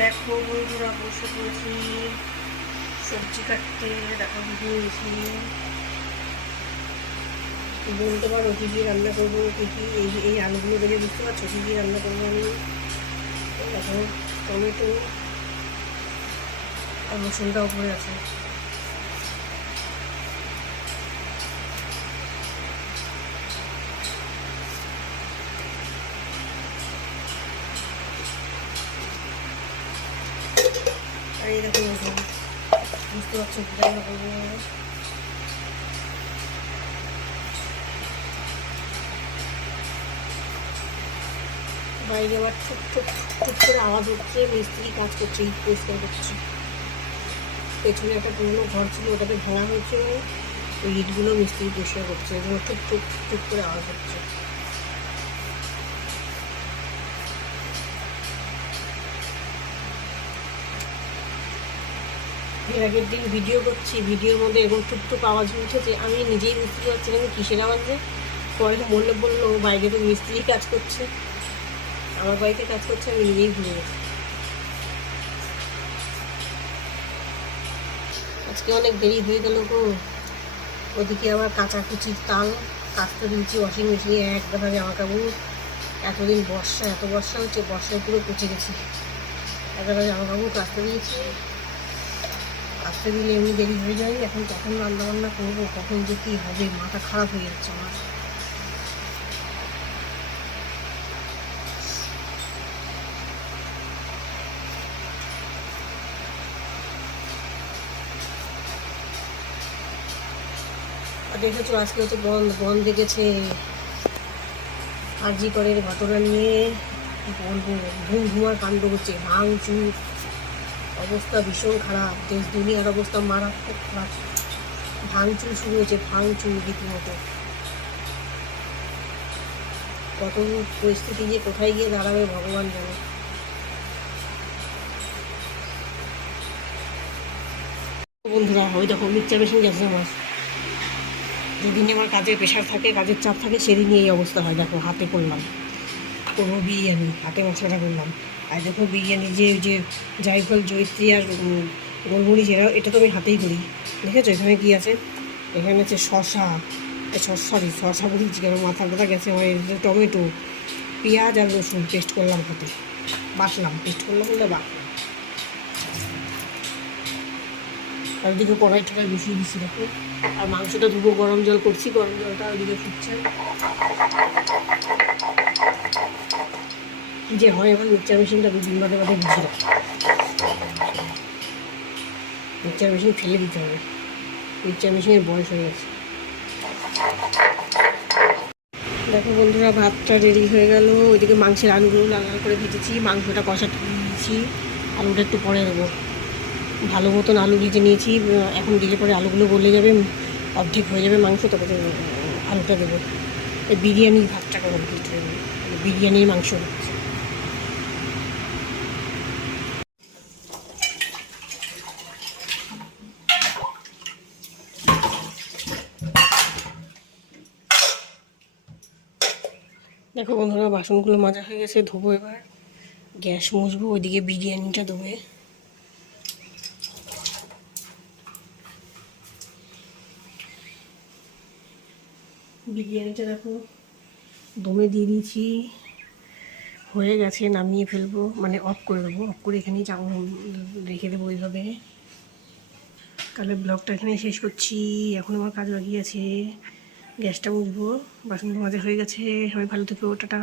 দেখো বন্ধুরা, বসে পড়েছি সবজি কাটতে। দেখো দিয়েছি, বলতে পারো কী কী রান্না করবো, কী কী এই আলুগুলো দেখে বুঝতে পারছো কী কী রান্না করবো আমি। দেখো টমেটো আর রসুনটা উপরে আছে। আর এই দেখো রসুন, বুঝতে পারছো কী রান্না করবো। বাইরে আবার ঠুক ঠুক ঠুক করে আওয়াজ হচ্ছে, মিস্ত্রি কাজ করছে, ইট পরিষ্কার করছে। পেছনে একটা পুরোনো ঘর ছিল, ওটাকে ভাঙা হয়েছে, ওই ইটগুলো মিস্ত্রি পরিষ্কার করছে, এগুলো ঠুক ঠুক ঠুক করে আওয়াজ হচ্ছে। এর আগের দিন ভিডিও করছি, ভিডিওর মধ্যে এরকম টুকটুক আওয়াজ উঠেছে, আমি নিজেই বুঝতে পারছি না কিসের আওয়াজে। পরে মনে বললো বাইরে তো মিস্ত্রি কাজ করছে, আমার বাড়িতে কাজ করছে, আমি নিজেই ভুলে গেছি। আজকে অনেক দেরি হয়ে গেল গো। ওদিকে আবার কাচাকুচির তাল, কাচতে দিয়েছি ওয়াশিং মেশিনে এক গাদা জামা কাপড়। এতদিন বর্ষা, এত বর্ষা হচ্ছে, বর্ষায় পুরো পচে গেছি। এক গাদা জামা কাপড় কাচতে দিয়েছি, কাচতে দিলে এমনি দেরি হয়ে যায়। এখন কখন রান্নাবান্না করবো, কখন যে কী হবে, মাথা খারাপ হয়ে যাচ্ছে আমার। দেখেছো আজকে হচ্ছে বন্ধ দেখেছে আরজি করের ঘটনা নিয়ে। বলবো, ধুমধুমার কাণ্ড হচ্ছে, ভাঙচুর, অবস্থা ভীষণ খারাপ, দেশ দুনিয়ার অবস্থা মারাত্মক খারাপ। ভাঙচুর শুরু হয়েছে, ভাঙচুর রীতিমতো। কত পরিস্থিতি যে কোথায় গিয়ে দাঁড়াবে ভগবান জানে। বন্ধুরা, ওই দেখো মিক্সচার মেশিন গেছে আমার। যেদিন আমার কাজের প্রেশার থাকে, কাজের চাপ থাকে, সেদিনই এই অবস্থা হয়। দেখো হাতে করলাম, করবো বিরিয়ানি, হাতে মশলাটা করলাম। আর দেখো বিরিয়ানি যে জায়ফল, জয়িত্রী আর গোলমরিচ, এটা তো আমি হাতেই করি। দেখেছো এখানে কি আছে? এখানে আছে শসা, শসা বলছি কেন, মাথা ব্যথা গেছে আমার। টমেটো, পেঁয়াজ আর রসুন পেস্ট করলাম হাতে, বাটলাম, পেস্ট করলাম বলে বাটলাম। আর ওদিকে কড়াই টড়াই বসিয়ে দিচ্ছি দেখো। আর মাংসটা ধুবো, গরম জল করছি, গরম জলটা ওইদিকে ফুটছে। যে হয় আমার মিক্সচার মেশিনটা দুদিন বাদে বাদে বুঝে রাখি। মিক্সচার মেশিন ফেলে দিতে হবে, মিক্সচার মেশিনের বয়স হয়ে গেছে। দেখো বন্ধুরা, ভাতটা রেডি হয়ে গেল। ওইদিকে মাংসের আলুগুলো লাল লাল করে ভেজেছি, মাংসটা কষাতে দিয়েছি। আলুটা একটু পরে দেবো, ভালো মতন আলু ভেজে নিয়েছি। এখন দিলে পরে আলুগুলো গলে যাবে, অর্ধেক হয়ে যাবে মাংস, তবে আলুটা দেবো। এই বিরিয়ানির ভাতটা কেমন হচ্ছে, বিরিয়ানির মাংস হচ্ছে। দেখো বন্ধুরা, বাসনগুলো মাজা হয়ে গেছে, ধোবো এবার। গ্যাস মুছবো, ওইদিকে বিরিয়ানিটা দেবে। বিরিয়ানিটা দেখো দমে দিয়ে দিয়েছি, হয়ে গেছে। নামিয়ে ফেলবো, মানে অফ করে দেবো, অফ করে এখানেই রেখে দেবো ওইভাবে। তাহলে ব্লগটা এখানেই শেষ করছি। এখন আমার কাজ বাকি আছে, গ্যাসটা মুছবো, বাসনগুলো মাজা হয়ে গেছে। সবাই ভালো থেকো, টাটা।